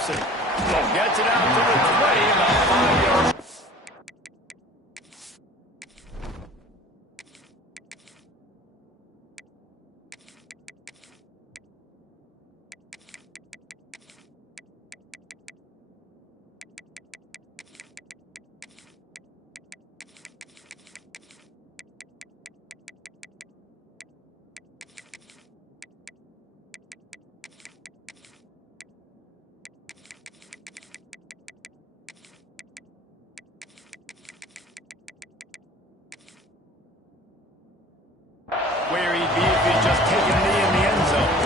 Simpson. Gets it out to the 20, about 5 yards. Where he'd be if he'd just taken a knee in the end zone.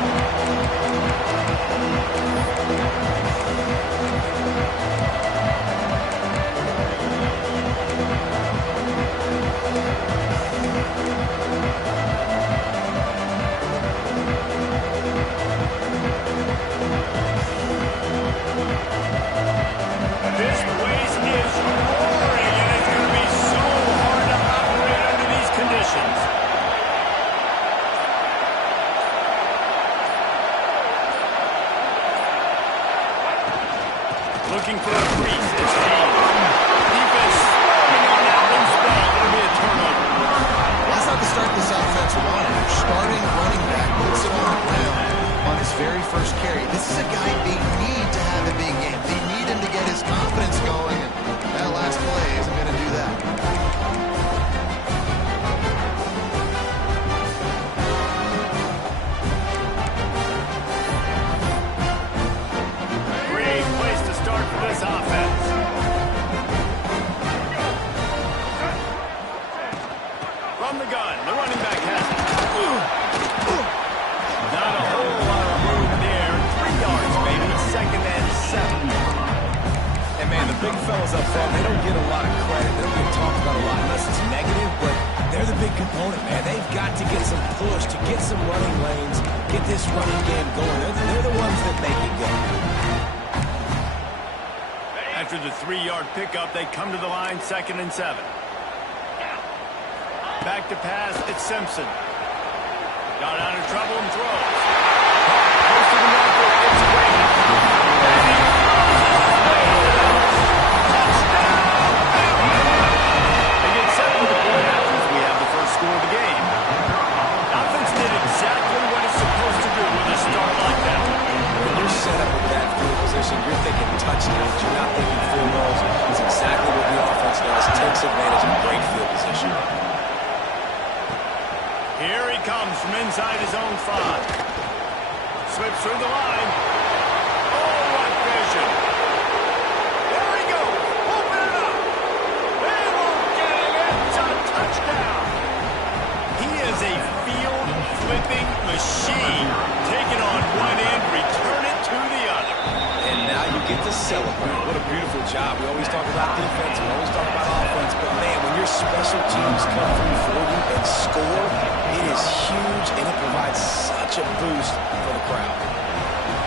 This place is roaring, and it's going to be so hard to operate under these conditions. Looking for a crease. It's James. Defense swarming on that one spot. It'll be a turnover. That's not the start this offense wanted. Starting running back puts it on the ground on his very first carry. This is a guy they need to have a big game. They need him to get his confidence going, and that last play isn't going to do that. This offense. From the gun, the running back has it. Not a whole lot of room there. 3 yards, maybe. 2nd and 7. And man, the big fellas up front, they don't get a lot of credit. They don't get talked about a lot unless it's negative, but they're the big component, man. They've got to get some push, to get some running lanes, get this running game going. They're the ones that make it go. After the 3-yard pickup, they come to the line, 2nd and 7. Back to pass, it's Simpson. Got out of trouble and throws. Close to the marker, it's Brady. And he throws his way down. Touchdown! They get 7 to point after we have the first score of the game. Offense did exactly what it's supposed to do with a start like that. When you're set up with that field position, you're thinking touchdowns, you're not thinking field goals. It's exactly what the offense does. It takes advantage of great field position. Here he comes from inside his own 5. Slips through the line. Oh, what vision. There he goes. Open it up. They won't get him. It's a touchdown. He is a field-flipping machine. Taking on one end, return it to the other. And now you get to celebrate. What a beautiful job. We always talk about defense, we always talk about offense, but man, when your special teams come through for you and score, it is huge, and it provides such a boost for the crowd.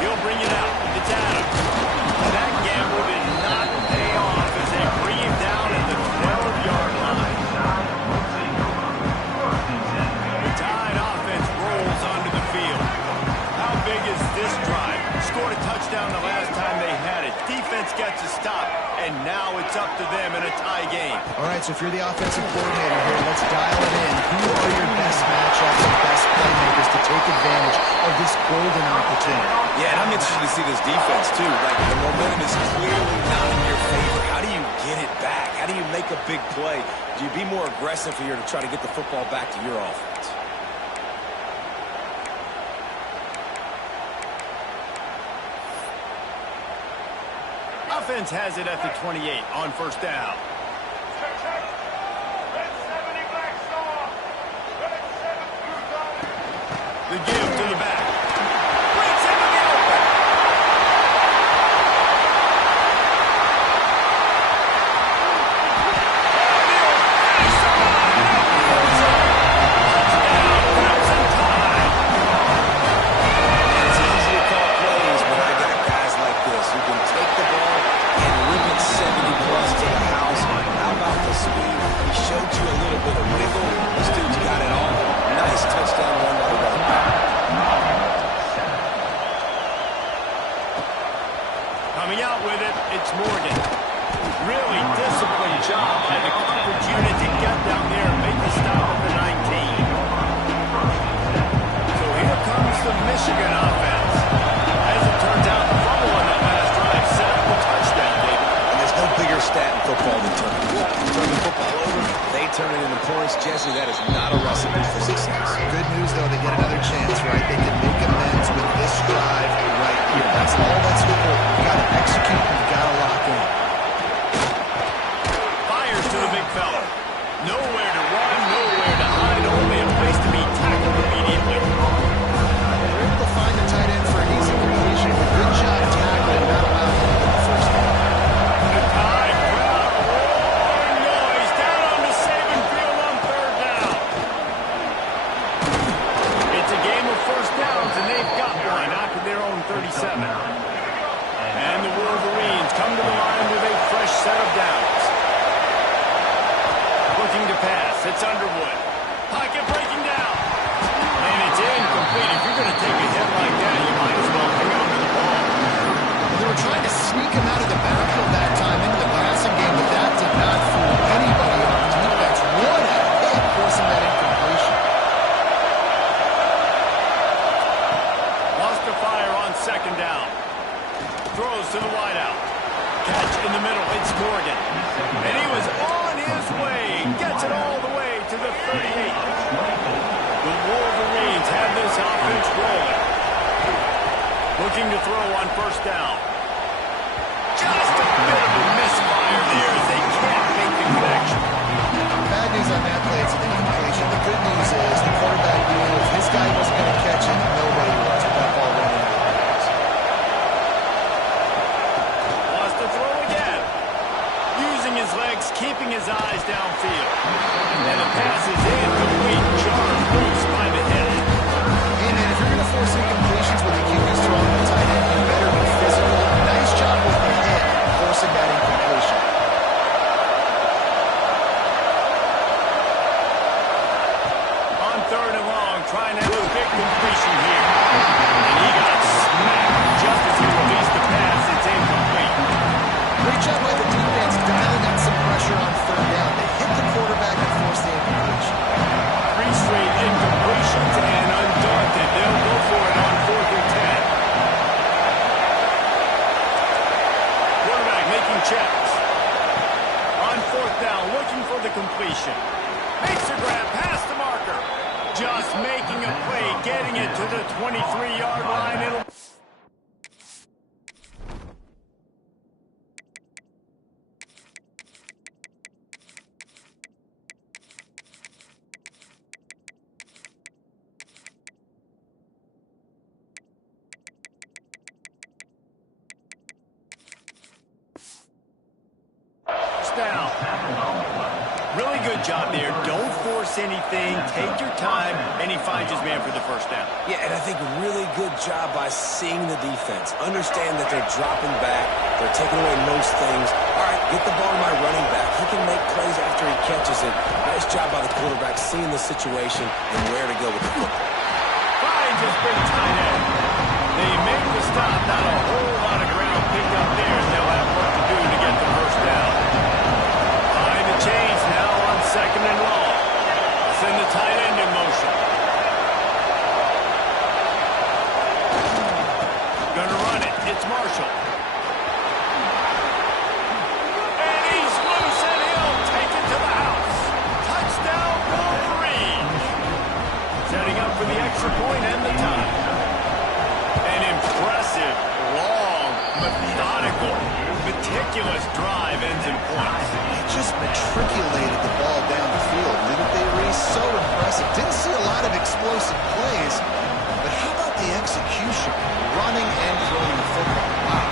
He'll bring it out. It's Adams. That gamble did not pay off as they bring him down at the 12-yard line. The Tide offense rolls onto the field. How big is this drive? Scored a touchdown the last time they had it. Defense gets a stop, and now it's up to them in a tie game. All right, so if you're the offensive coordinator here, let's dial it in. Who are your best matchups and best playmakers to take advantage of this golden opportunity? Yeah, and I'm interested to see this defense, too. Like, the momentum is clearly not in your favor. How do you get it back? How do you make a big play? Do you be more aggressive here to try to get the football back to your offense? Offense has it at the 28 on 1st down. The give to the back. Brings him to the open. It's easy to call plays when I got guys like this who can take the ball and whip it 70-plus to the house. How about the speed? He showed you a little bit of wiggle. This dude's got it all. Nice touchdown run by the running back. stat in football than turn the football over. They turn it into points. Jesse, that is not a recipe for success. Good news, though, they get another chance, right? They can make amends with this drive right here. That's all that's important. You've got to execute. You've got to lock in. Fires to the big fella. Nowhere to run, nowhere to hide, only a place to be tackled immediately. They're able to find the tight end for an easy completion. Good job tackling, not allowing him to get the first down. The Tide crowd roaring noise down on the Saban field on third down. It's a game of first downs, and they've got one out to their own 37. And the Wolverines come to the line with a fresh set of downs. Looking to pass. It's Underwood. Pocket breaking down. And it's incomplete. If you're going to take a hit like that, you might as well hang on to the ball. They were trying to sneak him out of the backfield that time into the passing game, but that did not fool anybody on defense. What a hit forcing that incompletion. Lost to fire on second down. Throws to the wideout. Catch in the middle. It's Morgan. And he was on his way. Gets it all the way to the 38. The Wolverines have this offense rolling. Looking to throw on first down. Just a bit of a misfire there as they can't make the connection. Bad news on that play, it's an incompletion. The good news is the quarterback knew if his guy wasn't going to catch it, nobody was with that ball running out of bounds. Wants to throw again. Using his legs, keeping his eyes downfield. And the pass is incomplete. Jar loose by the head. Hey, man, if you're going to force incompletions with the QB's throwing the tight end, you better be physical. Nice job with the hit, forcing that incompletion. On third and long, trying to have a big completion here. And he got smacked just as he released the pass. It's incomplete. Great job by the defense dialing up some pressure on third down. They hit the quarterback and forced the incompletion. 3 straight incompletions, and undaunted, they'll go for it on 4th and 10. Quarterback making checks. On 4th down, looking for the completion. Makes a grab past the marker. Just making a play, getting it to the 23-yard line. It'll... down. Really good job there. Don't force anything. Take your time. And he finds his man for the first down. Yeah, and I think really good job by seeing the defense. Understand that they're dropping back. They're taking away most things. All right, get the ball to my running back. He can make plays after he catches it. Nice job by the quarterback seeing the situation and where to go with the football. Finds his big tight end. They make the stop. Not a whole lot of ground picked up there. They'll have work to do to get the first down. Behind the chains now on second and long. Send the tight end in motion. Gonna run it. It's Marshall. And he's loose and he'll take it to the house. Touchdown Wolverines. Setting up for the extra point and the time. An impressive, long, methodical, meticulous drive ends in points. He just matriculated the ball down the field, didn't they, Reese? So impressive. Didn't see a lot of explosive plays, but how about the execution? Running and throwing the football. Wow.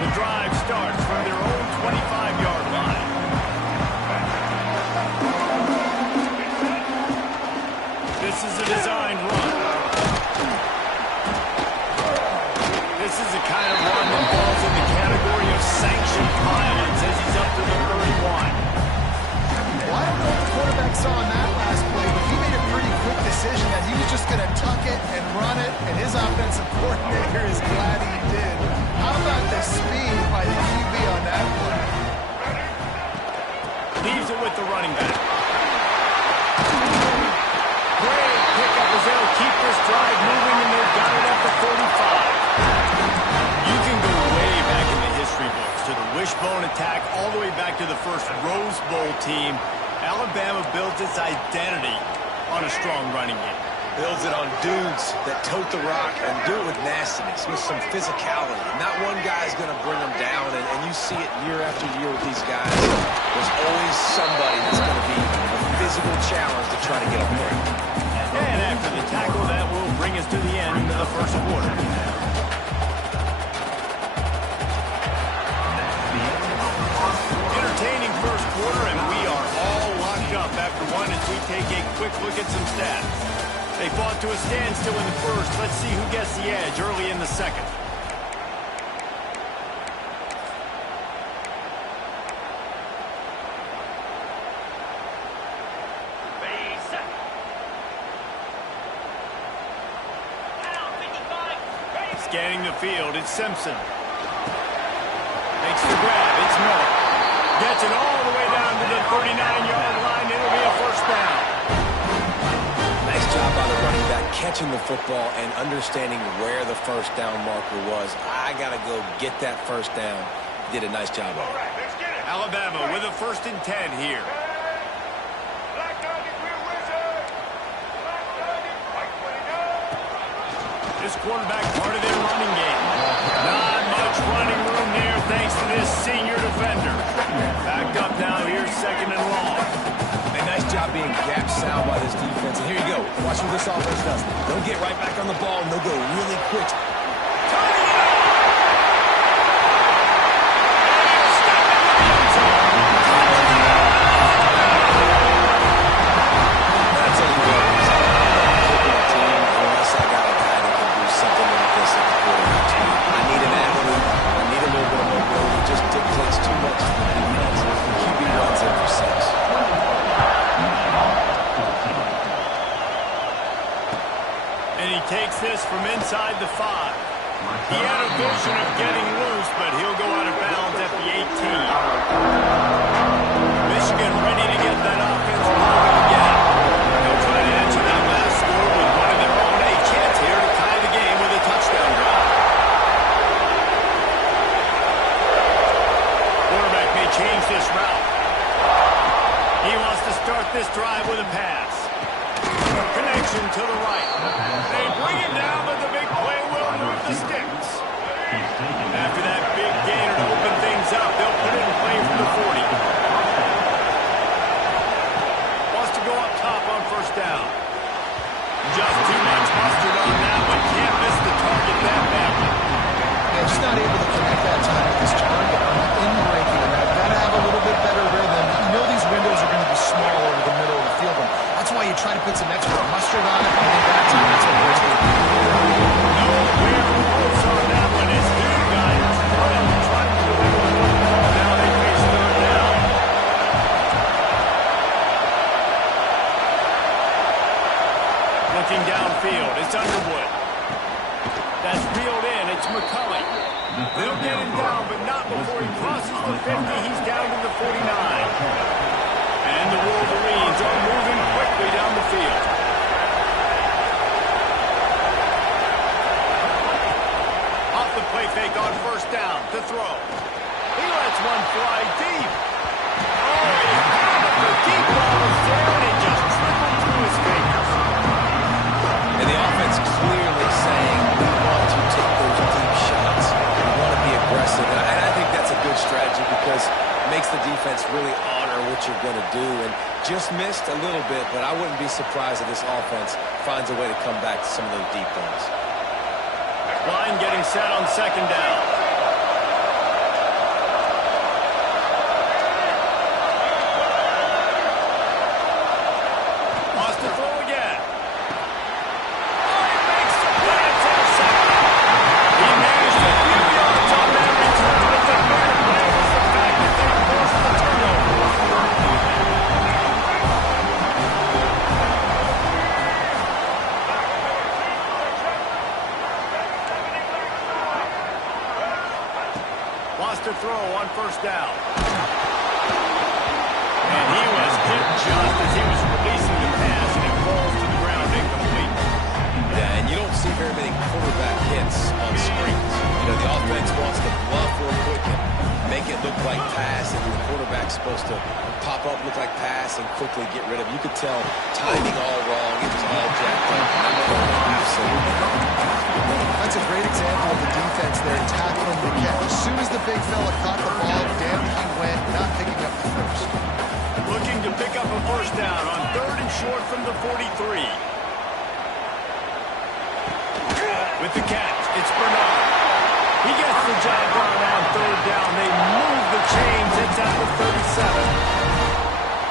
The drive starts from their own 25-yard line. This is a designed run. This is the kind of run that falls in the category of sanctioned violence as he's up to the 31. Well, I don't know what the quarterback saw on that last play, but he made a pretty quick decision that he was just going to tuck it and run it, and his offensive coordinator is glad he did. How about the speed by the QB on that play? Leaves it with the running back. Great pickup as they'll keep the own attack all the way back to the first Rose Bowl team, Alabama built its identity on a strong running game. Builds it on dudes that tote the rock and do it with nastiness, with some physicality. Not one guy's going to bring them down, and you see it year after year with these guys. There's always somebody that's going to be a physical challenge to try to get them there. And after the tackle, that will bring us to the end of the first quarter. Entertaining first quarter, and we are all locked up after one as we take a quick look at some stats. They fought to a standstill in the first. Let's see who gets the edge early in the second. Scanning the field, it's Simpson. Makes the grab, it's Miller. Gets it all the way down to the 39-yard line. It'll be a first down. Nice job by the running back catching the football and understanding where the first down marker was. I got to go get that first down. Did a nice job of it. Alabama with a 1st and 10 here. This quarterback part of their running game. Not much running room there thanks to this senior defender. Back up now, here's 2nd and long. A nice job being gap sound by this defense. And here you go. Watch what this offense does. They'll get right back on the ball, and they'll go really quick. That's a little team unless I got a guy that can do something like this at the quarterback spot. I need an athlete. I need a little bit of mobility. It just dictates too much to the defense. QB runs in for 6. And he takes this from inside the 5. He had a vision of getting loose, but he'll go out of bounds at the 18. Michigan ready to get that offense rolling again. They'll try to answer that last score with one of their own. A chance here to tie the game with a touchdown drive. Quarterback may change this route. He wants to start this drive with a pass. Connection to the right. They bring him down, but the big play will move the sticks. After that big gainer to open things up, they'll put it in play from the 40. Wants to go up top on 1st down. Just too much mustard on that one. Can't miss the target that badly. Yeah, just not able to connect that time with his target on the in-breaking. Got to have a little bit better rhythm. You know these windows are going to be small over the middle of the field. That's why you try to put some extra mustard on it. I think that time that's what works. Nowhere close on that one. It's these guys running the truck. Now they face 3rd down. Looking downfield, it's Underwood. That's reeled in, it's McCulley. They'll get him down, but not before he crosses the 50. He's down to the 49. And the Wolverines are moving quickly down the field. Off the play fake on 1st down to throw. He lets one fly deep. Oh, he found it. The deep ball was there, and it just trickled through his fingers. And the offense clearly saying, we want to take those deep shots. We want to be aggressive. And I think that's a good strategy because it makes the defense really honor what you're going to do. And just missed a little bit, but I wouldn't be surprised if this offense finds a way to come back to some of those deep balls. Line getting set on 2nd down. Wants to throw again. Oh, he makes the play. It's intercepted. He managed a few yards on that return, but the better play was the fact that they forced the turnover. Wants to throw on 1st down. And he was hit just as he was releasing the pass, and it falls to the ground incomplete. Yeah, and you don't see very many quarterback hits on screens. You know, the offense wants to bluff real quick and make it look like pass, and the quarterback's supposed to pop up, look like pass, and quickly get rid of it. You could tell timing all wrong. It was all jacked up. Absolutely. That's a great example of the defense there tackling the catch. As soon as the big fella caught the ball, down he went, not picking up the first. Looking to pick up a first down on 3rd and short from the 43. With the catch, it's Bernard. He gets the job done on 3rd down. They move the chains. It's at the 37.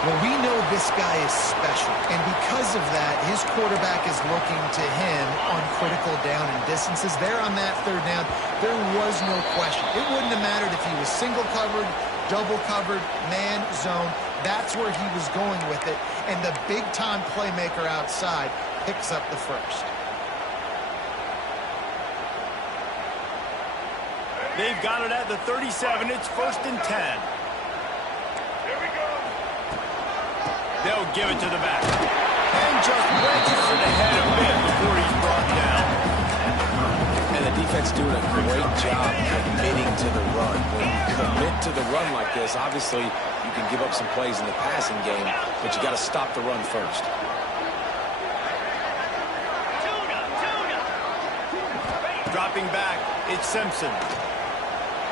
Well, we know this guy is special, and because of that, his quarterback is looking to him on critical down and distances. There on that 3rd down, there was no question. It wouldn't have mattered if he was single covered, double covered, man, zone. That's where he was going with it, and the big-time playmaker outside picks up the first. They've got it at the 37. It's 1st and 10. They'll give it to the back. And just wedges it ahead a bit before he's brought down. And the defense doing a great job committing to the run. When you commit to the run like this, obviously you can give up some plays in the passing game, but you got to stop the run first. Dropping back, it's Simpson.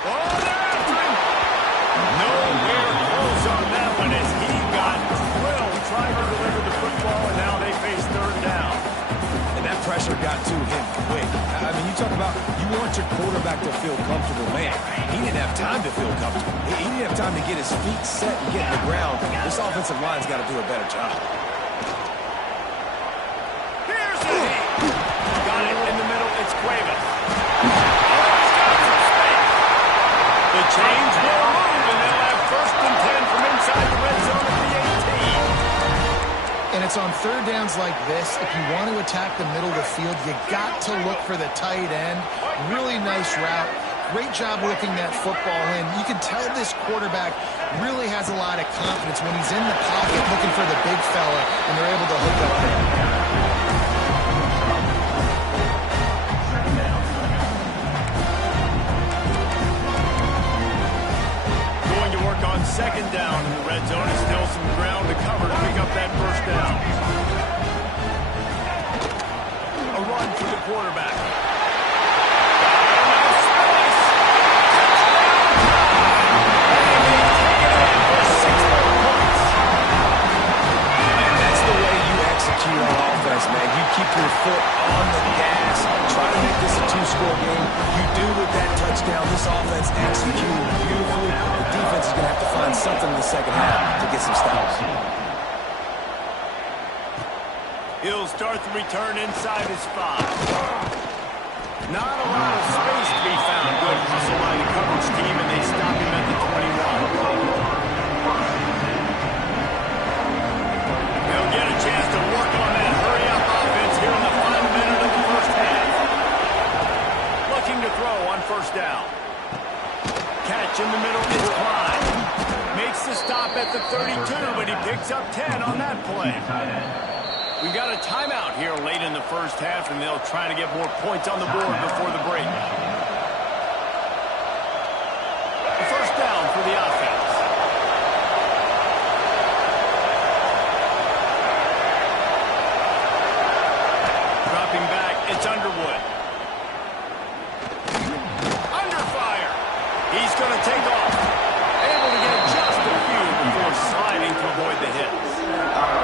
Oh, they're after him! Nowhere close on that one as he got drilled trying to deliver the football, and now they face 3rd down. And that pressure got to him quick. I mean, you talk about you want your quarterback to feel comfortable. Man, he didn't have time to feel comfortable. He didn't have time to get his feet set and get in the ground. This offensive line's got to do a better job. Here's the hit. Got it in the middle. It's Cuevas. The chains will move, and they'll have 1st and 10 from inside the red zone at the 18. And it's on 3rd downs like this. If you want to attack the middle of the field, you got to look for the tight end. Really nice route. Great job working that football in. You can tell this quarterback really has a lot of confidence when he's in the pocket looking for the big fella, and they're able to hook up there. On 2nd down in the red zone, is still some ground to cover to pick up that first down. A run for the quarterback. Got space. And they take it in for 6 more points. And that's the way you execute on offense, man. You keep your foot on the gas. Try to make this a 2-score game. You do with that touchdown. This offense executed beautifully. The defense is going to have to find something in the 2nd half to get some stops. He'll start the return inside his 5. Not a lot of space to be found. Good hustle by the coverage team, and they stop him at the 21. They'll get a chance to work on that hurry-up offense here in the final minute of the first half. Looking to throw on 1st down. Catch in the middle is Clyde. Makes the stop at the 32, but he picks up 10 on that play. We got a timeout here late in the first half, and they'll try to get more points on the board before the break. A 1st down for the offense. Dropping back, it's Underwood. Under fire. He's going to take off. Able to get just a few before sliding to avoid the hits.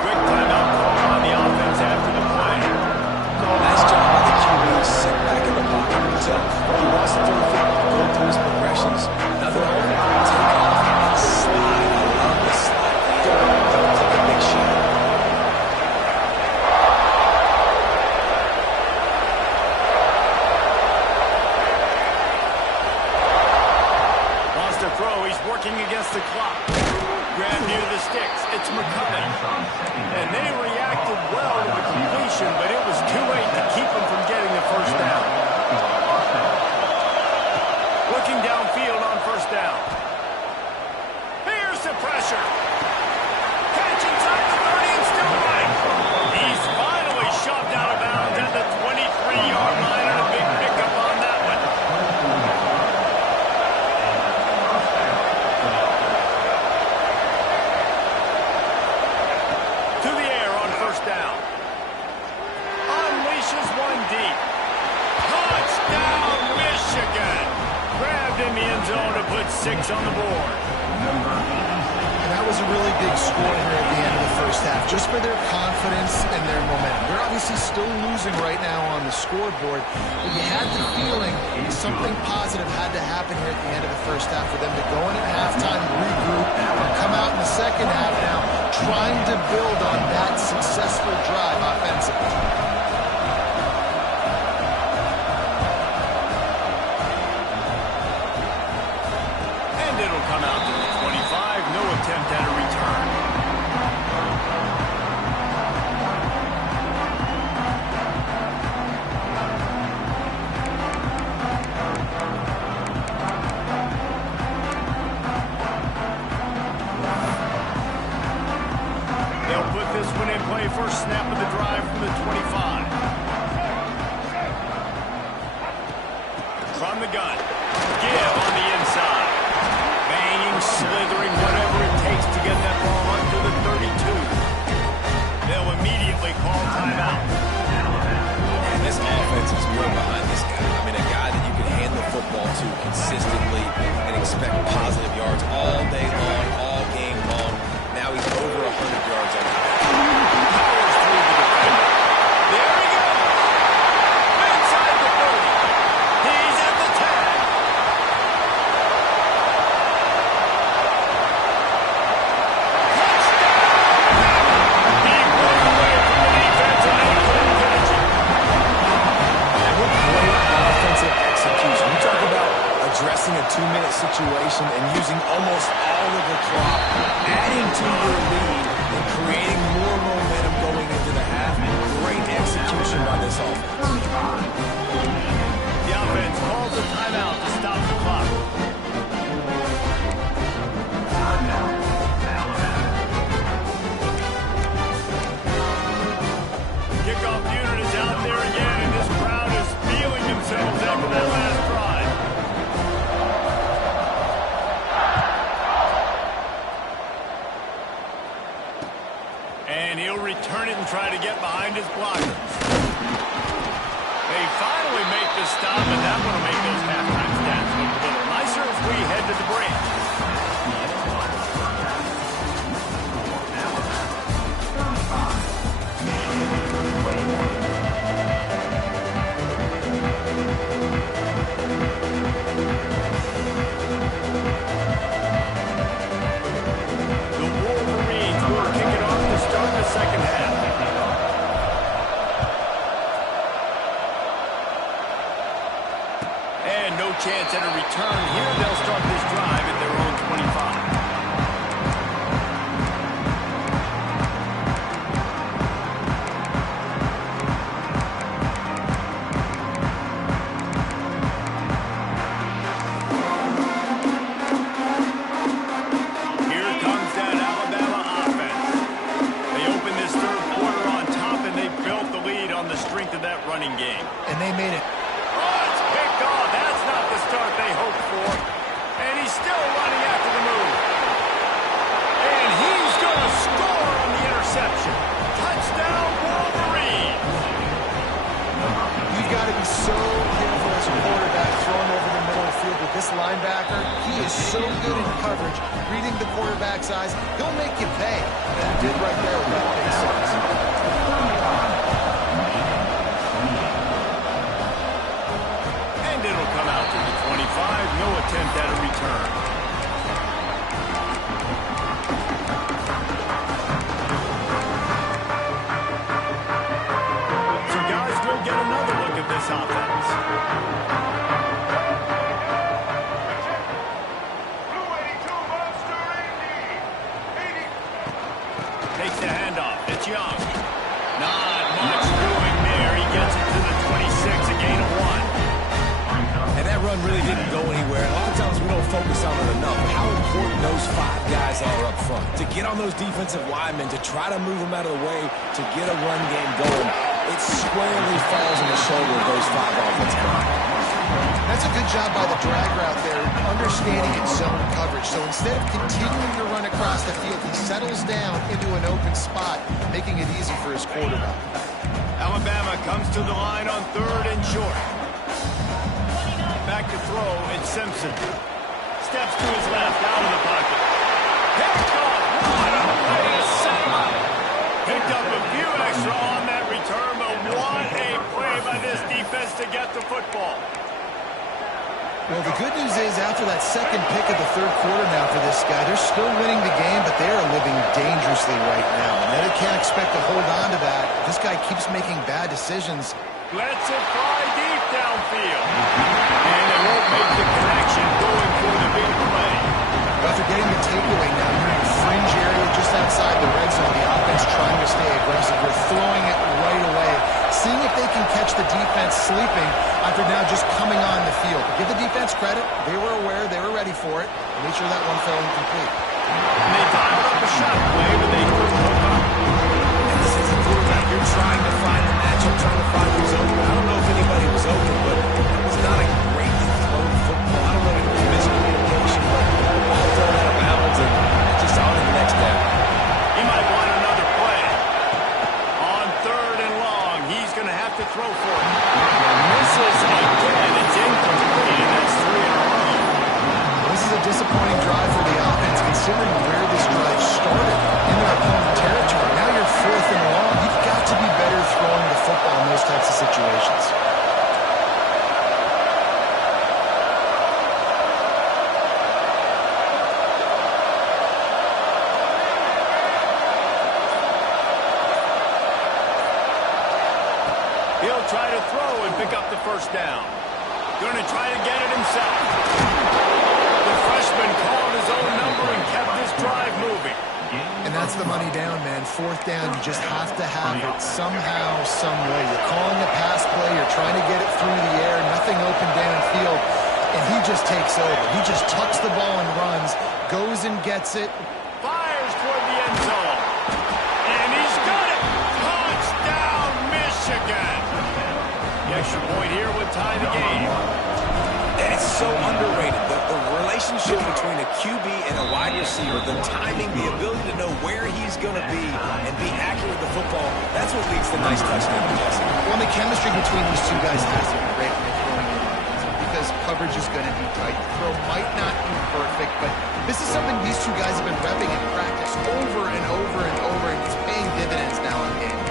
Quick timeout call on the offense after the play. Nice job by the QB to sit back in the pocket himself. He wants to throw the football, go through his progressions. Nothing over. Take off and slide. I love the slide. Take a big shot. 6 on the board. And that was a really big score here at the end of the first half, just for their confidence and their momentum. They're obviously still losing right now on the scoreboard, but you had the feeling something positive had to happen here at the end of the first half for them to go in at halftime, regroup, and come out in the second half now trying to build on that successful drive offensively. Come out to the 25, no attempt at a return. They'll put this one in play, first snap of the drive from the 25. From the gun, give on the inside. Slithering, whatever it takes to get that ball under the 32. They'll immediately call timeout. And this offense is built behind this guy. I mean, a guy that you can hand the football to consistently and expect positive yards all day long, all game long. Now he's over 100 yards on the bench. Powers through the defender. There he goes. Inside the 30. He's at the 10. Addressing a 2-minute situation and using almost all of the clock, adding to your lead and creating more momentum going into the half. Great execution by this offense. The offense calls a timeout to stop the clock. Kickoff unit is out there again, and this crowd is feeling themselves after that last drive. And he'll return it and try to get behind his blockers. They finally make the stop, and that one will make those halftime stats look a little nicer as we head to the break. Second half. And no chance at a return here. They'll start this drive at their own 25. Game. And they made it. Oh, it's picked off. That's not the start they hoped for. And he's still running after the move. And he's going to score on the interception. Touchdown, Wolverines. You've got to be so careful as a quarterback throwing over the middle of the field with this linebacker. He is so good in coverage, reading the quarterback's eyes. He'll make you pay. And he did right there with that big size. It'll come out to the 25. No attempt at a return. So, guys, we'll get another look at this offense. Takes the handoff. It's Young. Not much doing there. He gets it to the 26, a gain of 1. And that run really didn't go anywhere. A lot of times we don't focus on it enough. How important those 5 guys are up front. To get on those defensive linemen, to try to move them out of the way, to get a run game going, it squarely falls on the shoulder of those 5 offensive linemen. That's a good job by the drag route there, understanding its zone coverage. So instead of continuing to run across the field, he settles down into an open spot, making it easy for his quarterback. Alabama comes to the line on 3rd and short. Back to throw, it's Simpson. steps to his left, out of the pocket. Picked off. What a way to set him up. Picked up a few extra on that return, but what a play by this defense to get the football. Well, the good news is after that second pick of the third quarter now for this guy, they're still winning the game, but they are living dangerously right now. And they can't expect to hold on to that. This guy keeps making bad decisions. Let's it fly deep downfield. And they won't make the connection going for the big play. After getting the takeaway now, you're in the fringe area just outside the red zone. The offense trying to stay aggressive. We're throwing it right away, seeing if they can catch the defense sleeping after now just coming on the field. Give the defense credit. They were aware. They were ready for it. Made sure that one fell incomplete. And they dialed up a shot play, but they couldn't hook up. And this is a quarterback. You're trying to find a matchup, trying to find who's open. I don't know if anybody was open, but it was not a greatly thrown football. I don't know if it was miscommunication, but ball thrown out of bounds and just on to the next down. He might want another play. On third and long, he's going to have to throw for it. Misses again. It's incomplete, and that's 3 in a row. This is a disappointing drive for the offense, considering where this drive started in their opponent territory. Now you're 4th and long. You've got to be better throwing the football in those types of situations. He'll try to throw and pick up the first down. Going to try to get it himself. The freshman called his own number and kept this drive moving. And that's the money down, man. 4th down, you just have to have it somehow, some way. You're calling a pass play, you're trying to get it through the air, nothing open downfield, and he just takes over. He just tucks the ball and runs, goes and gets it. Fires toward the end zone. And he's got it. Touchdown, Michigan. The extra point here would tie the game. And it's so underrated. The relationship between a QB and a wide receiver, the timing, the ability to know where he's going to be and be accurate with the football, that's what leads to nice touchdown, Jesse. Well, the chemistry between these two guys has to be great when they're throwing it because coverage is going to be tight. The throw might not be perfect, but this is something these two guys have been repping in practice over and over and over, and it's paying dividends now in game.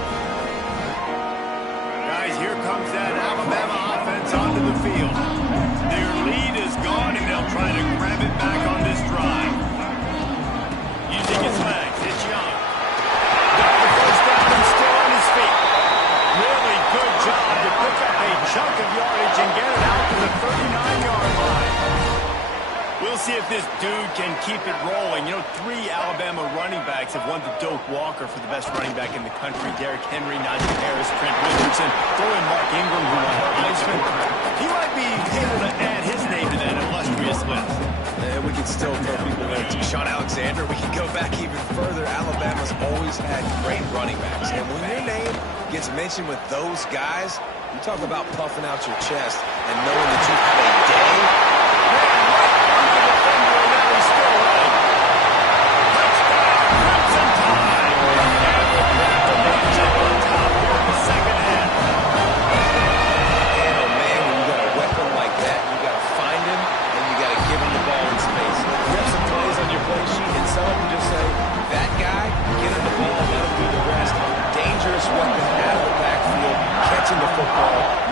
Guys, here comes that Alabama offense onto the field. Their lead is gone, and they'll try to grab it back on this drive. Using his legs, it's Young. Got the first down and still on his feet. Really good job to pick up a chunk of yardage and get it out to the 39-yard line. We'll see if this dude can keep it rolling. You know, 3 Alabama running backs have won the Doak Walker for the best running back in the country. Derrick Henry, Najee Harris, Trent Richardson. Throw in Mark Ingram, who won Heisman. He might be able to add his name to that illustrious list. And we can still throw people there. Sean Alexander, we can go back even further. Alabama's always had great running backs. And when your name gets mentioned with those guys, you talk about puffing out your chest and knowing that you had a day.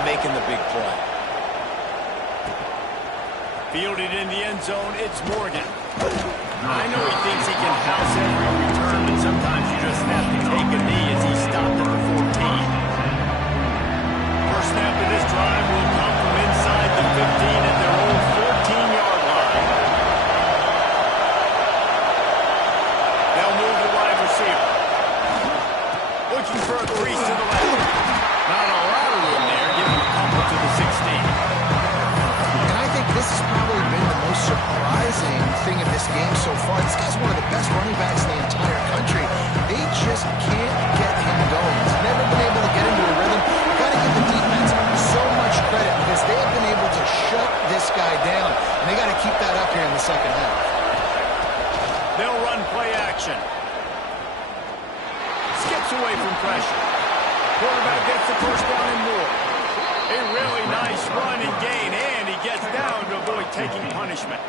Making the big play. Fielded in the end zone, it's Morgan. I know he thinks he can house every return, but sometimes you just have to take a knee as he stopped at the 14. First snap of this drive will come from inside the 15 at their own 14-yard line. They'll move the wide receiver. Looking for a crease to the left. Not a lot of room there, giving a couple to the 16. And I think this has probably been the most surprising thing in this game so far. This guy's one of the best running backs in the entire country. They just can't get him going. He's never been able to get into a rhythm. You've got to give the defense so much credit because they have been able to shut this guy down. And they got to keep that up here in the second half. They'll run play action. Skips away from pressure. Quarterback gets the first down and more. A really nice run and gain, and he gets down to avoid taking punishment.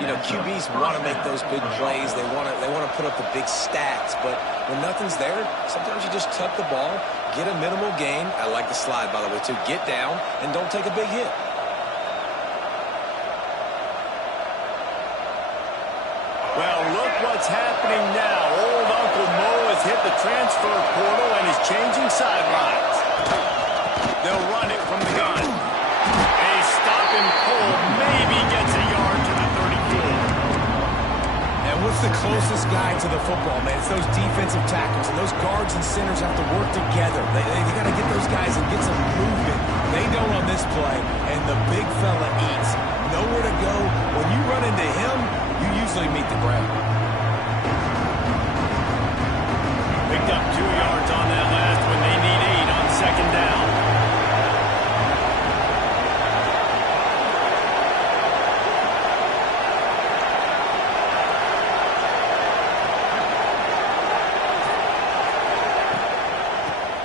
You know, QBs want to make those big plays. They want to put up the big stats. But when nothing's there, sometimes you just tuck the ball, get a minimal gain. I like the slide, by the way, too. Get down and don't take a big hit. Well, look what's happening now. Old Uncle Mo has hit the transfer portal and is changing sidelines. They'll run it from the gun. A stop and pull maybe gets a yard to the 34. And what's the closest guy to the football, man? It's those defensive tackles. And those guards and centers have to work together. They got to get those guys and get some movement. They don't on this play, and the big fella eats. Nowhere to go. When you run into him, you usually meet the ground. Picked up 2 yards on that last one. They need 8 on second down.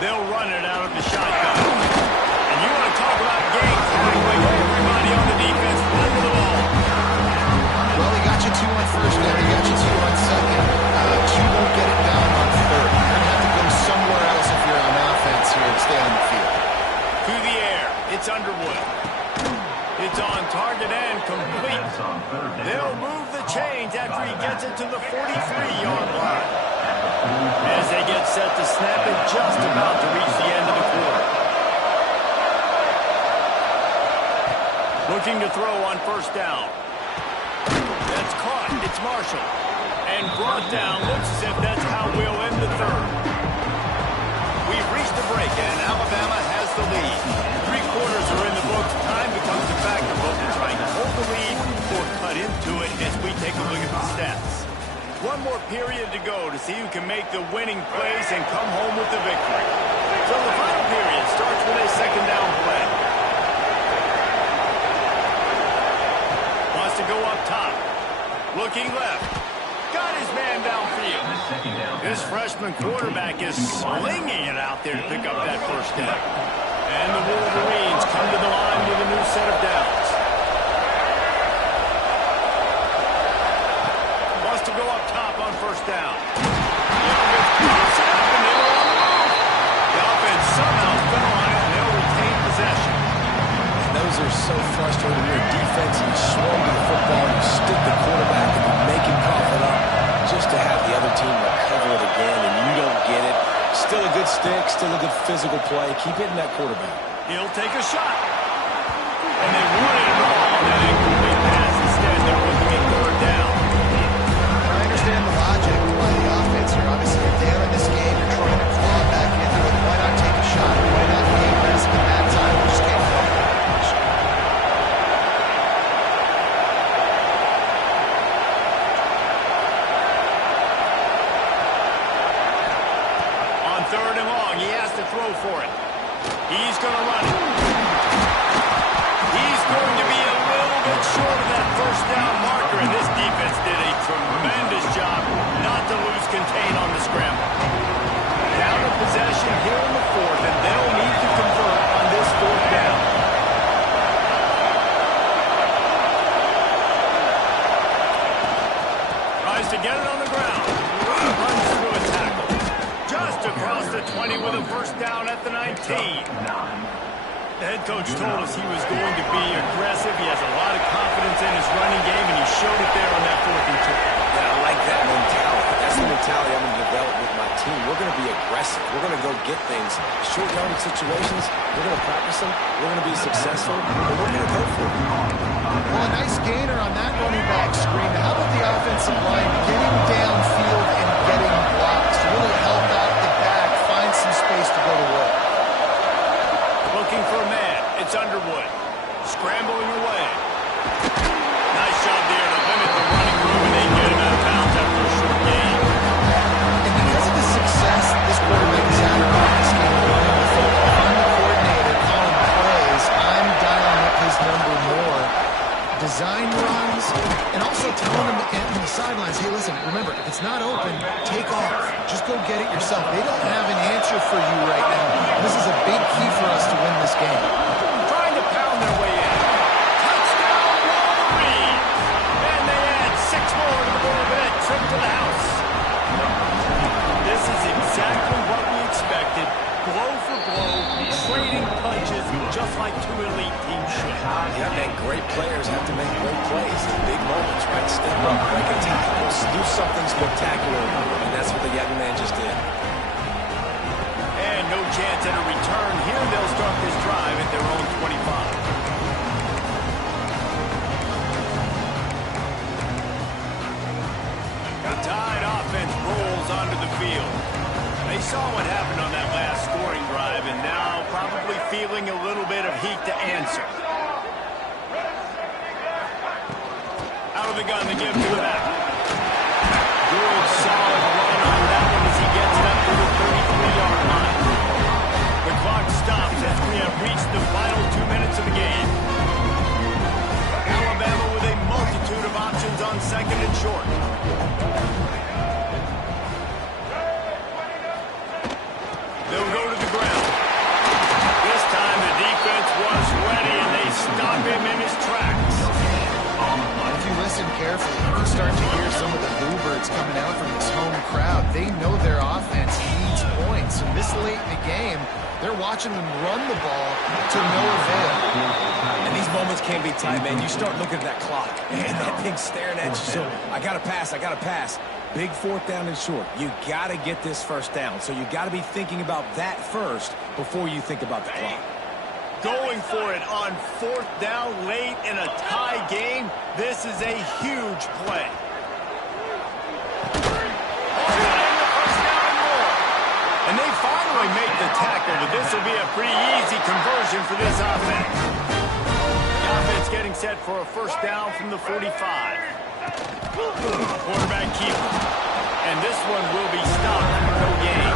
They'll run it out of the shotgun. And you want to talk about game tackling. Everybody on the defense run to the ball. Well, he got you 2 on first down. He got you 2 on second. 2 won't get it down on third. You're going to have to go somewhere else if you're on offense here and stay on the field. To the air. It's Underwood. It's on target and complete. They'll move the chains after he gets it to the 43-yard line. As they get set to snap it, just about to reach the end of the quarter. Looking to throw on first down. That's caught. It's Marshall. And brought down. Looks as if that's how we'll end the third. We've reached the break, and Alabama has the lead. 3 quarters are in the books. Time becomes a factor, both in trying to hold the lead or cut into it as we take a look at the stats. 1 more period to go to see who can make the winning plays and come home with the victory. So the final period starts with a second down play. Wants to go up top. Looking left. Got his man downfield. This freshman quarterback is slinging it out there to pick up that first down. And the Wolverines come to the line with a new set of downs. Wants to go up top on first down. The offense pops it up and they're on the move. The offense somehow fell on it and they'll retain possession. And those are so frustrating. You're a defense and you swung to the football, you stick the quarterback and you make him cough it up just to have the other team recover it again and you don't get it. Still a good stick, still a good physical play. Keep hitting that quarterback. He'll take a shot. And they wanted it all on that incomplete pass. Instead, they're looking at third down. I understand the logic by the offense here. Obviously, you're down in this game. You're trying to claw back into it. Why not take a shot? Why not take risk at that time? You just can't help it. On third and long, he has to throw for it. He's going to run it. He's going to be a little bit short of that first down marker, and this defense did a tremendous job not to lose contain on the scramble. Down to possession here in the fourth, and they'll need to convert on this fourth down. Tries to get it on the ground. Runs through a tackle. Just across the 20 with a first down at the 19. The head coach told us he was going to be aggressive. He has a lot of confidence in his running game, and he showed it there on that 4th and 2. Yeah, I like that mentality. That's the mentality I'm going to develop with my team. We're going to be aggressive. We're going to go get things. Short yardage situations, we're going to practice them. We're going to be successful, but we're going to go for it. Well, a nice gainer on that running back screen. How about the offensive line getting downfield and getting blocks to really help out the back, find some space to go to work? Looking for a man. It's Underwood. Scrambling away. Nice job there to limit the running room, and they get him out of bounds after a short gain. And because of the success this quarterback has had in this game running the football, if I'm the coordinator calling plays, I'm dialing up his number more. Design runs, and also telling them in the sidelines, hey, listen, remember, if it's not open, take off. Just go get it yourself. They don't have an answer for you right now. This is a big key for us to win this game. Trying to pound their way in. Touchdown, Wolverines! And like two elite teams should. Yeah, man, great players have to make great plays in big moments, right? Step up, break a tackle, do something spectacular, and that's what the young man just did. And no chance at a return. Here they'll start this drive at their own 25. The Tide offense rolls onto the field. They saw what happened on that last scoring drive, and now probably feeling a little bit of heat to answer. Out of the gun, they give to the back. Good, solid run on that one as he gets it up to the 33-yard line. The clock stops as we have reached the final 2 minutes of the game. Alabama with a multitude of options on second and short. They'll go to the ground. This time the defense was ready and they stop him in his tracks. If you listen carefully, you can start to hear some of the bluebirds coming out from this home crowd. They know their offense needs points. And this late in the game, they're watching them run the ball to no avail. And these moments can be tight, man. You start looking at that clock, and that thing's staring at you. So, I got to pass, I got to pass. Big fourth down and short. You got to get this first down. So you got to be thinking about that first before you think about the clock. Going for it on fourth down late in a tie game. This is a huge play. And they finally make the tackle, but this will be a pretty easy conversion for this offense. The offense getting set for a first down from the 45. Quarterback keeper. And this one will be stopped for no gain.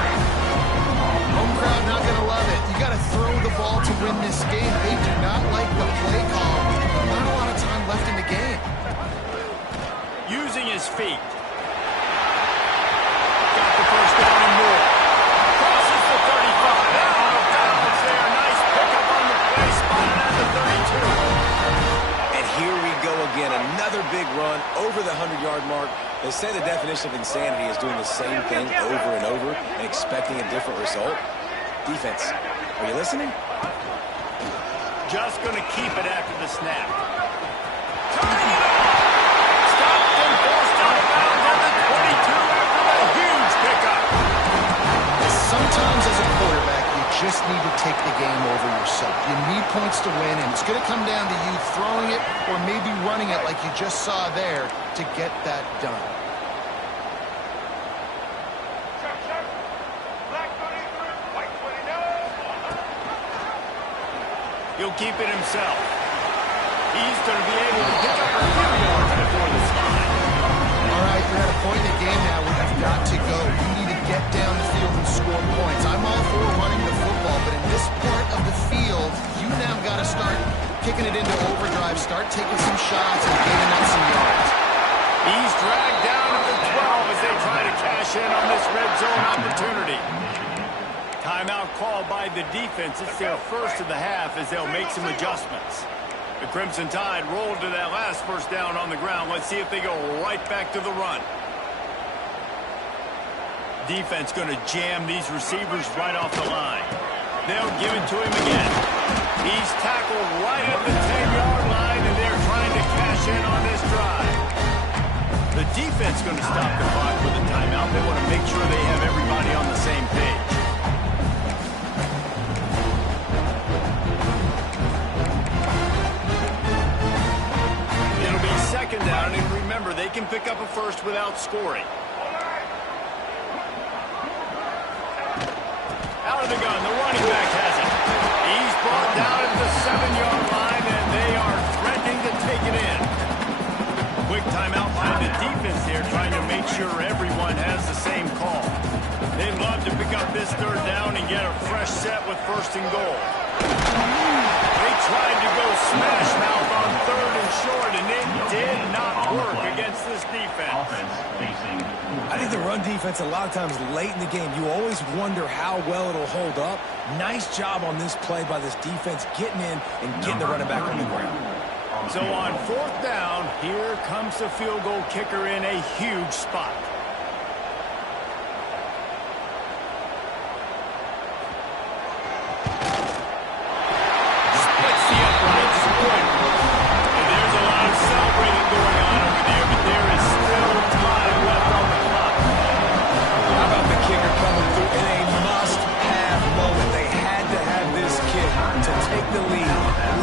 Home crowd not going to love it. You got to throw the ball to win this game. They do not like the play call. Not a lot of time left in the game. Using his feet. Got the first down and more. Crosses the 35. Out of bounds there. Nice pickup on the play. Spotted at the 32. And here we go again. Another big run over the 100-yard mark. They say the definition of insanity is doing the same thing over and over and expecting a different result. Defense, are you listening? Just going to keep it after the snap. Turning it up. Stopped and forced out of bounds at the 22 after the huge pickup. Sometimes as a quarterback, you just need to take the game over yourself. You need points to win, and it's going to come down to you throwing it or maybe running it like you just saw there to get that done. He'll keep it himself. He's going to be able to pick up a few yards before the slide. All right, you're at a point in the game now where you've got to go. You need to get down the field and score points. I'm all for running the football, but in this part of the field, you now got to start kicking it into overdrive, start taking some shots and gaining up some yards. He's dragged down at the 12 as they try to cash in on this red zone opportunity. Timeout called by the defense. It's their first of the half as they'll make some adjustments. The Crimson Tide rolled to that last first down on the ground. Let's see if they go right back to the run. Defense going to jam these receivers right off the line. They'll give it to him again. He's tackled right at the 10-yard line, and they're trying to cash in on this drive. The defense going to stop the clock with a timeout. They want to make sure they have everybody on the same page. It'll be second down, and remember, they can pick up a first without scoring. Out of the gun, the running back has it. He's brought down at the 7-yard line, and they are threatening to take it in. Quick timeout by the defense here, trying to make sure everyone has the same call. They'd love to pick up this third down and get a fresh set with first and goal. They tried to go smash mouth on third and short, and it did not work against this defense. I think the run defense, a lot of times late in the game, you always wonder how well it'll hold up. Nice job on this play by this defense, getting in and getting the running back on the ground. So on fourth down, here comes the field goal kicker in a huge spot.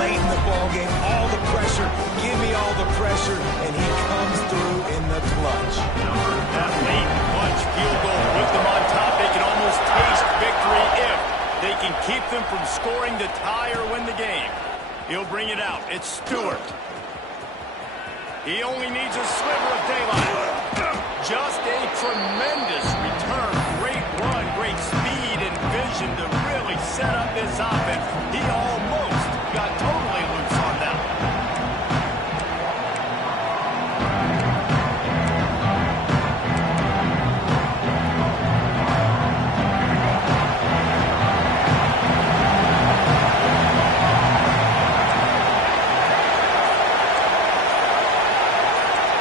late in the ballgame, all the pressure, give me all the pressure, and he comes through in the clutch. That late clutch field goal with them on top. They can almost taste victory if they can keep them from scoring to tie or win the game. He'll bring it out. It's Stewart. He only needs a sliver of daylight. Just a tremendous return. Great run, great speed and vision to really set up this offense. He almost got totally loose on that one.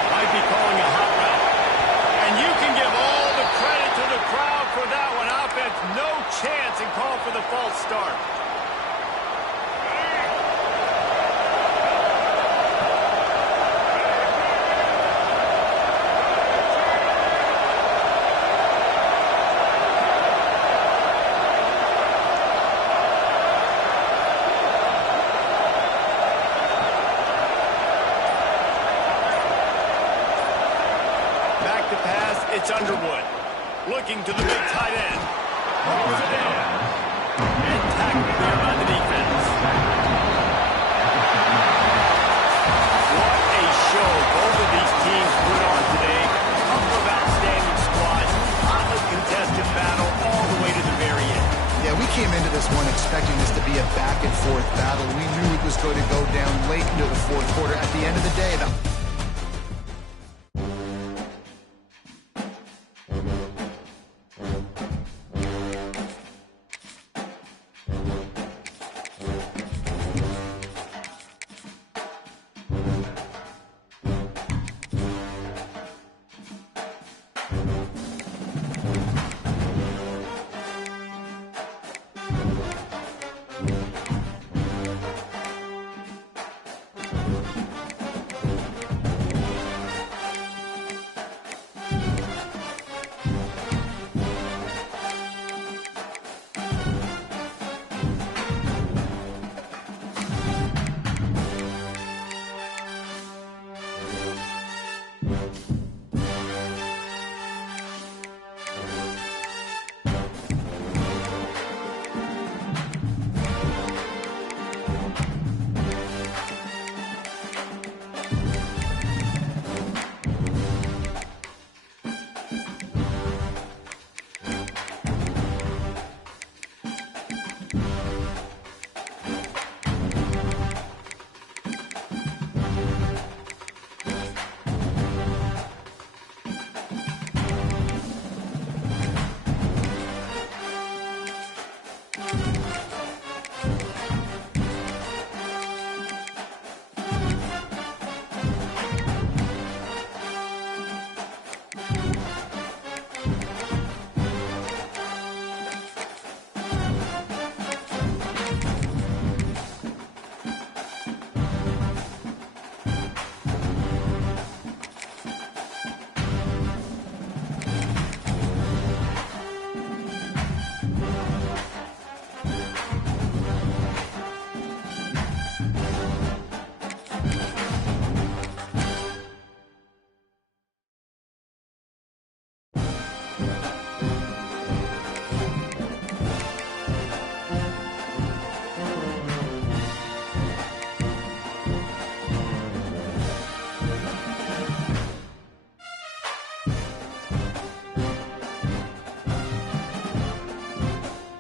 Might be calling a hot route. And you can give all the credit to the crowd for that one. Offense, no chance, and call for the false start. Back to pass, it's Underwood. Looking to the big tight end. Pulls it in. And tackled there by the defense. What a show both of these teams put on today. A couple of outstanding squads. Hotly contested battle all the way to the very end. Yeah, we came into this one expecting this to be a back-and-forth battle. We knew it was going to go down late into the fourth quarter. At the end of the day, the